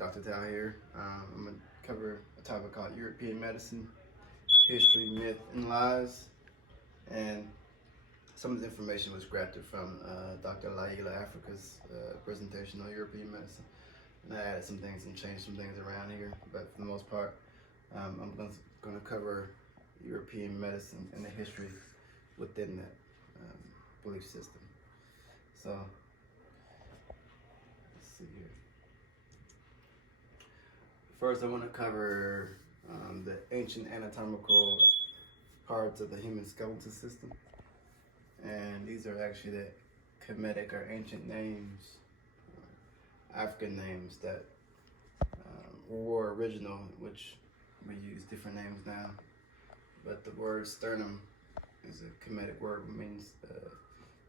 Doctor Dow here. I'm going to cover a topic called European medicine, history, myth, and lies. And some of the information was grafted from Dr. Laila Africa's presentation on European medicine. And I added some things and changed some things around here. But for the most part, I'm going to cover European medicine and the history within that belief system. So, let's see here. First, I want to cover the ancient anatomical parts of the human skeletal system. And these are actually the Kemetic or ancient names, African names that were original, which we use different names now. But the word sternum is a Kemetic word, which means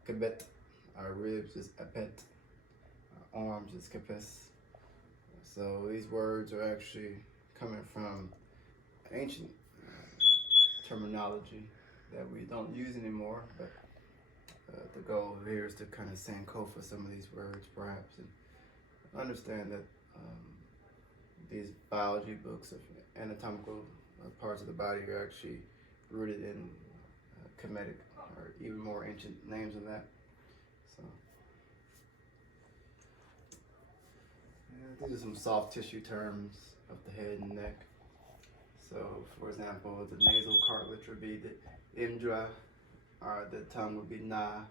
kebet. Our ribs is apet. Our arms is kepes. So these words are actually coming from ancient terminology that we don't use anymore, but the goal here is to kind of sankofa some of these words perhaps and understand that these biology books of anatomical parts of the body are actually rooted in Kemetic or even more ancient names than that. So these are some soft tissue terms of the head and neck. So, for example, the nasal cartilage would be the imdra, or the tongue would be na,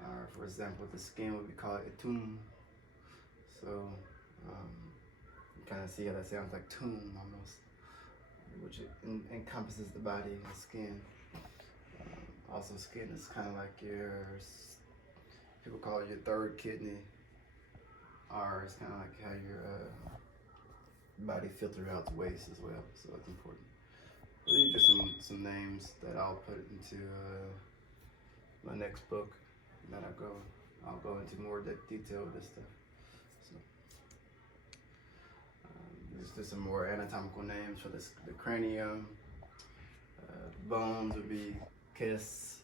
or for example, the skin would be called itum. So, you kind of see how that sounds like tomb almost, which encompasses the body and the skin. Also, skin is kind of like people call it your third kidney, or it's kind of like how your body filters out the waste as well, so it's important. So these are some names that I'll put into my next book that I'll go into more detail with this stuff. So just some more anatomical names for the cranium. Bones would be kes.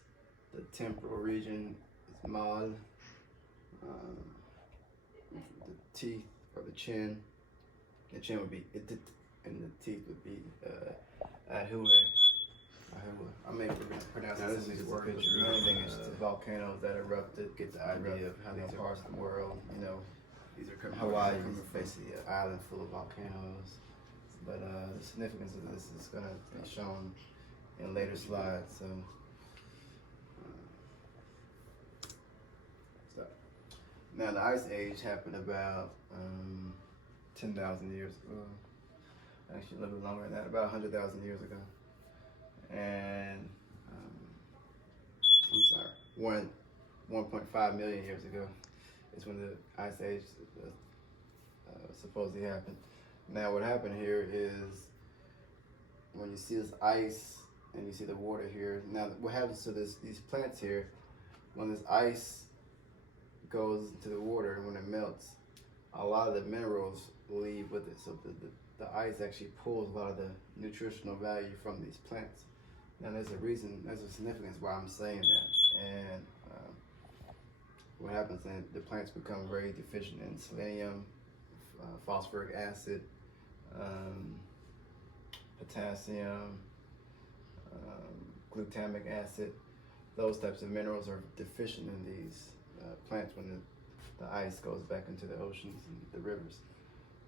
The temporal region is mal. The teeth or the chin. The chin would be itit, and the teeth would be ahue. I may pronounce some of these words. The main thing is the volcanoes that erupted. Get the idea of how these parts of the world, these are Hawaii is basically an island full of volcanoes. But the significance of this is going to be shown in later slides. So, now the Ice Age happened about 10,000 years ago. Actually, a little bit longer than that, about 100,000 years ago. And I'm sorry, 1.5 million years ago is when the Ice Age supposedly happened. Now, what happened here is when you see this ice and you see the water here. Now, what happens to these plants here when this ice goes into the water and when it melts? A lot of the minerals leave with it. So the ice actually pulls a lot of the nutritional value from these plants. Now there's a significance why I'm saying that. And what happens then, the plants become very deficient in selenium, phosphoric acid, potassium, glutamic acid. Those types of minerals are deficient in these plants when the ice goes back into the oceans and the rivers.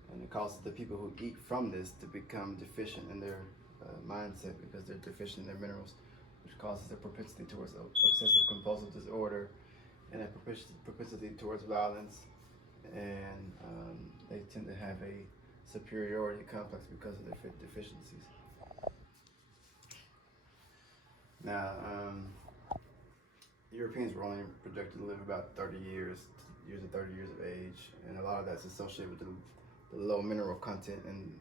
And it causes the people who eat from this to become deficient in their mindset because they're deficient in their minerals, which causes a propensity towards obsessive compulsive disorder and a propensity towards violence. And they tend to have a superiority complex because of their deficiencies. Now, Europeans were only projected to live about 30 years to 30 years of age, and a lot of that's associated with the low mineral content and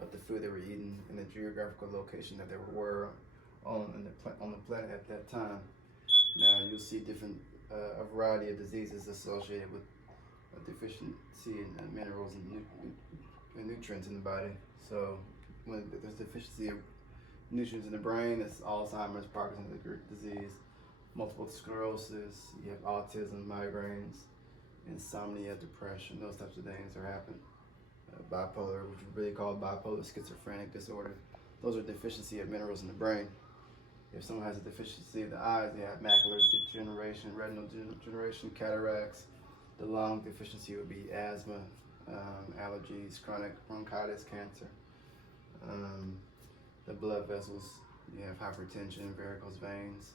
of the food they were eating and the geographical location that they were on the planet at that time. Now you'll see a variety of diseases associated with a deficiency in minerals and nutrients in the body. So when there's deficiency of nutrients in the brain, it's Alzheimer's, Parkinson's disease, multiple sclerosis, you have autism, migraines, insomnia, depression, those types of things are happening bipolar, which is really called bipolar schizophrenic disorder. Those are deficiency of minerals in the brain. If someone has a deficiency of the eyes, they have macular degeneration, retinal degeneration, cataracts. The lung deficiency would be asthma, allergies, chronic bronchitis, cancer. The blood vessels, you have hypertension, varicose veins.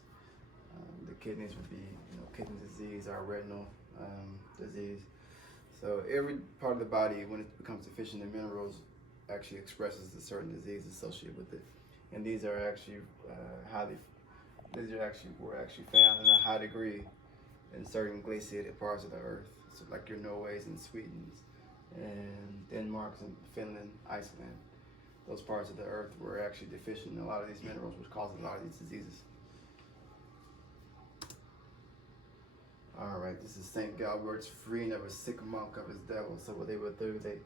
The kidneys would be, kidney disease or retinal disease. So every part of the body, when it becomes deficient in minerals, actually expresses a certain disease associated with it. And these are actually were actually found in a high degree in certain glaciated parts of the earth, so like your Norways and Swedens, and Denmark and Finland, Iceland. Those parts of the earth were actually deficient in a lot of these minerals, which causes a lot of these diseases. All right, this is St. Galbert's freeing of a sick monk of his devil. So what they would do, they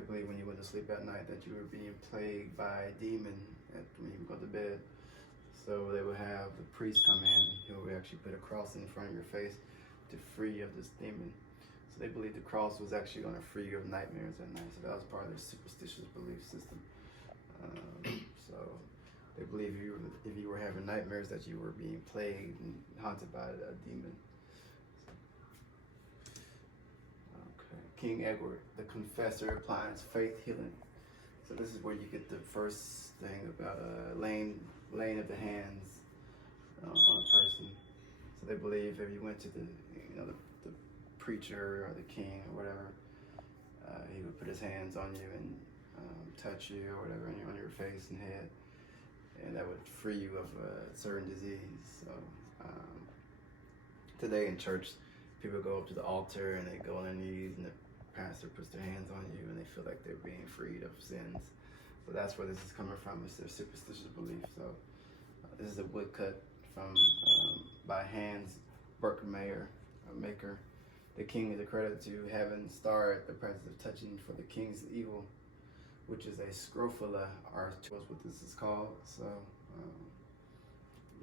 believe when you went to sleep at night that you were being plagued by a demon when you go to bed. So they would have the priest come in, who would actually put a cross in front of your face to free you of this demon. So they believed the cross was actually going to free you of nightmares at night. So that was part of their superstitious belief system. So they believe if you were having nightmares that you were being plagued and haunted by a demon. Okay. King Edward, the confessor, applies faith healing. So this is where you get the first thing about laying of the hands on a person. So they believe if you went to the preacher or the king or whatever, he would put his hands on you and touch you or whatever on your face and head, and that would free you of a certain disease. So today in church, people go up to the altar and they go on their knees, and the pastor puts their hands on you and they feel like they're being freed of sins. So that's where this is coming from. It's their superstitious belief. So this is a woodcut from by Hans Berkmayer, a maker. The king is accredited to having starred the practice of touching for the king's evil, which is a scrofula, or what this is called. So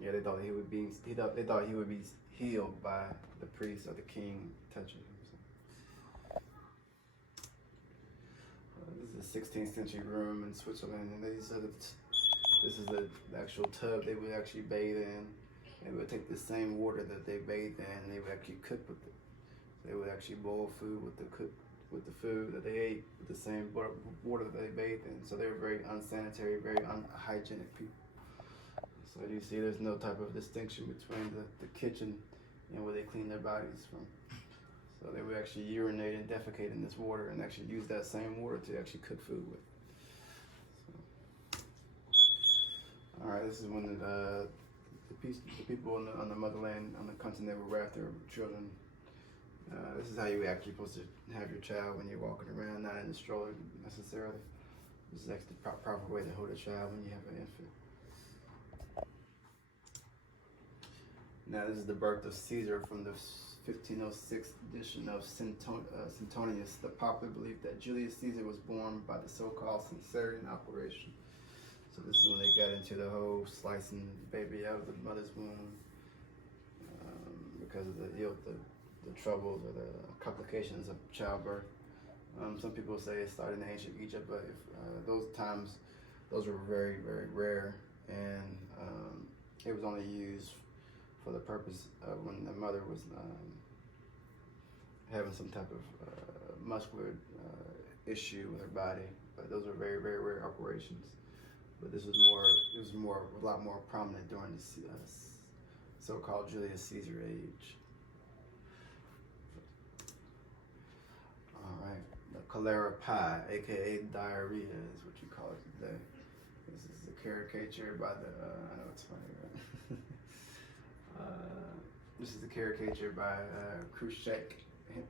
yeah, they thought he would be healed by the priest or the king touching him. So. This is a 16th century room in Switzerland, and this is the actual tub they would actually bathe in. They would take the same water that they bathed in, and they would actually cook with it. They would actually boil food with the food that they ate with the same water that they bathed in. So they were very unsanitary, very unhygienic people. So you see, there's no type of distinction between the kitchen and where they clean their bodies from. So they would actually urinate and defecate in this water, and actually use that same water to actually cook food with. So. All right, this is when the people on the motherland, on the continent, would wrap their children. This is how you actually supposed to have your child when you're walking around, not in the stroller necessarily. This is actually the proper way to hold a child when you have an infant. Now this is the birth of Caesar from the 1506 edition of Suetonius, the popular belief that Julius Caesar was born by the so-called cesarean operation. So this is when they got into the whole slicing the baby out of the mother's womb because of the troubles or the complications of childbirth. Some people say it started in ancient Egypt, but those were very, very rare, and it was only used for the purpose of when the mother was having some type of muscular issue with her body. But those were very, very rare operations. But this was a lot more prominent during the so-called Julius Caesar age. All right, the cholera pie, aka diarrhea, is what you call it today. This is a caricature by the. I know it's funny, right? This is a caricature by Khrushchev,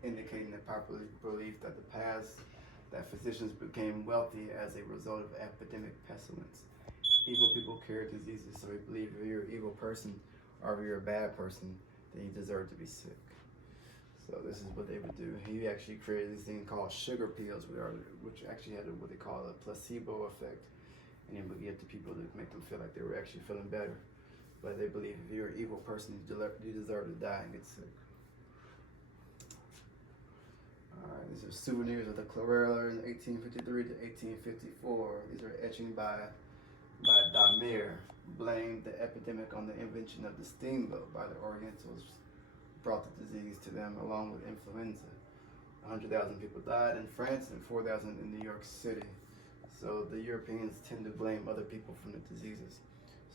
indicating the popular belief that that physicians became wealthy as a result of epidemic pestilence. Evil people carry diseases, so we believe if you're an evil person or if you're a bad person, then you deserve to be sick. So this is what they would do. He actually created this thing called sugar pills, which actually had what they call a placebo effect, and it would give to people to make them feel like they were actually feeling better. But they believe if you're an evil person, you deserve to die and get sick. All right, this is souvenirs of the chlorella in 1853 to 1854. These are etching by Damir. Blamed the epidemic on the invention of the steamboat by the Orientals. Brought the disease to them along with influenza. 100,000 people died in France and 4,000 in New York City. So the Europeans tend to blame other people from the diseases.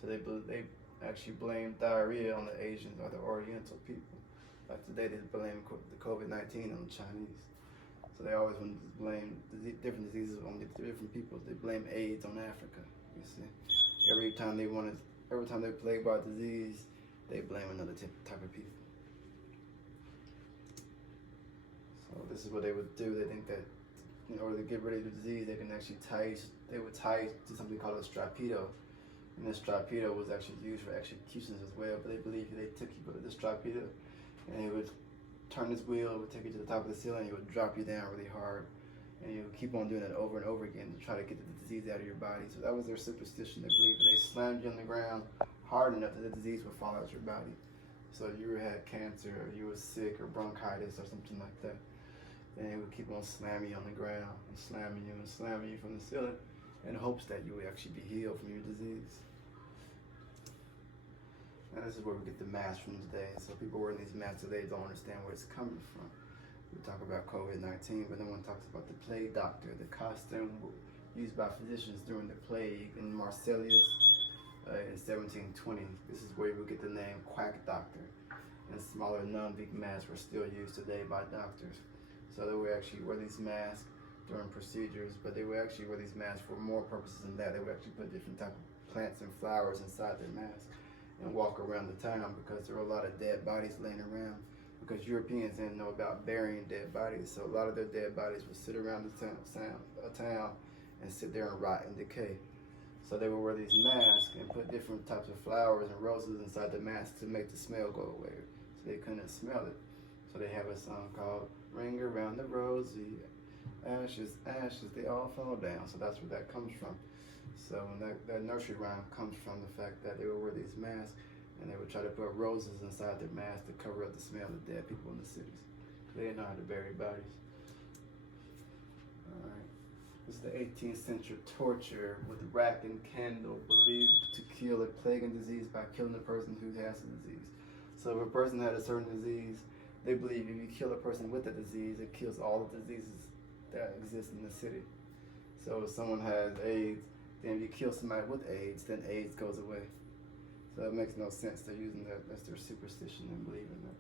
So they actually blame diarrhea on the Asians or the Oriental people. Like today, they blame the COVID-19 on the Chinese. So they always want to blame different diseases on different people. They blame AIDS on Africa. You see, every time they're plagued by a disease, they blame another type of people. So this is what they would do. They think that in order to get rid of the disease, they can actually tie it to something called a strapido. And this strapido was actually used for executions as well. But they believe they took you to the strapido, and it would turn this wheel, it would take you to the top of the ceiling, and it would drop you down really hard. And you would keep on doing it over and over again to try to get the disease out of your body. So that was their superstition. They believed that they slammed you on the ground hard enough that the disease would fall out your body. So if you had cancer, or you were sick, or bronchitis, or something like that, then it would keep on slamming you on the ground, and slamming you from the ceiling, in hopes that you would actually be healed from your disease. And this is where we get the masks from today. So people wearing these masks today don't understand where it's coming from. We talk about COVID-19, but no one talks about the plague doctor, the costume used by physicians during the plague in Marseilles in 1720. This is where we get the name Quack Doctor. And smaller non-beak masks were still used today by doctors. So they would actually wear these masks during procedures, but they would actually wear these masks for more purposes than that. They would actually put different types of plants and flowers inside their mask and walk around the town, because there were a lot of dead bodies laying around, because Europeans didn't know about burying dead bodies. So a lot of their dead bodies would sit around the town and sit there and rot and decay. So they would wear these masks and put different types of flowers and roses inside the mask to make the smell go away, so they couldn't smell it. So they have a song called "Ring Around the Rosie, Ashes, Ashes, They All Fall Down." So that's where that comes from. So that nursery rhyme comes from the fact that they would wear these masks, and they would try to put roses inside their masks to cover up the smell of dead people in the cities. They didn't know how to bury bodies. All right. This is the 18th century torture with rack and candle, believed to kill a plague and disease by killing the person who has the disease. So if a person had a certain disease, they believe if you kill a person with the disease, it kills all the diseases that exist in the city. So if someone has AIDS, then if you kill somebody with AIDS, then AIDS goes away. So it makes no sense. They're using that. That's their superstition and believing that.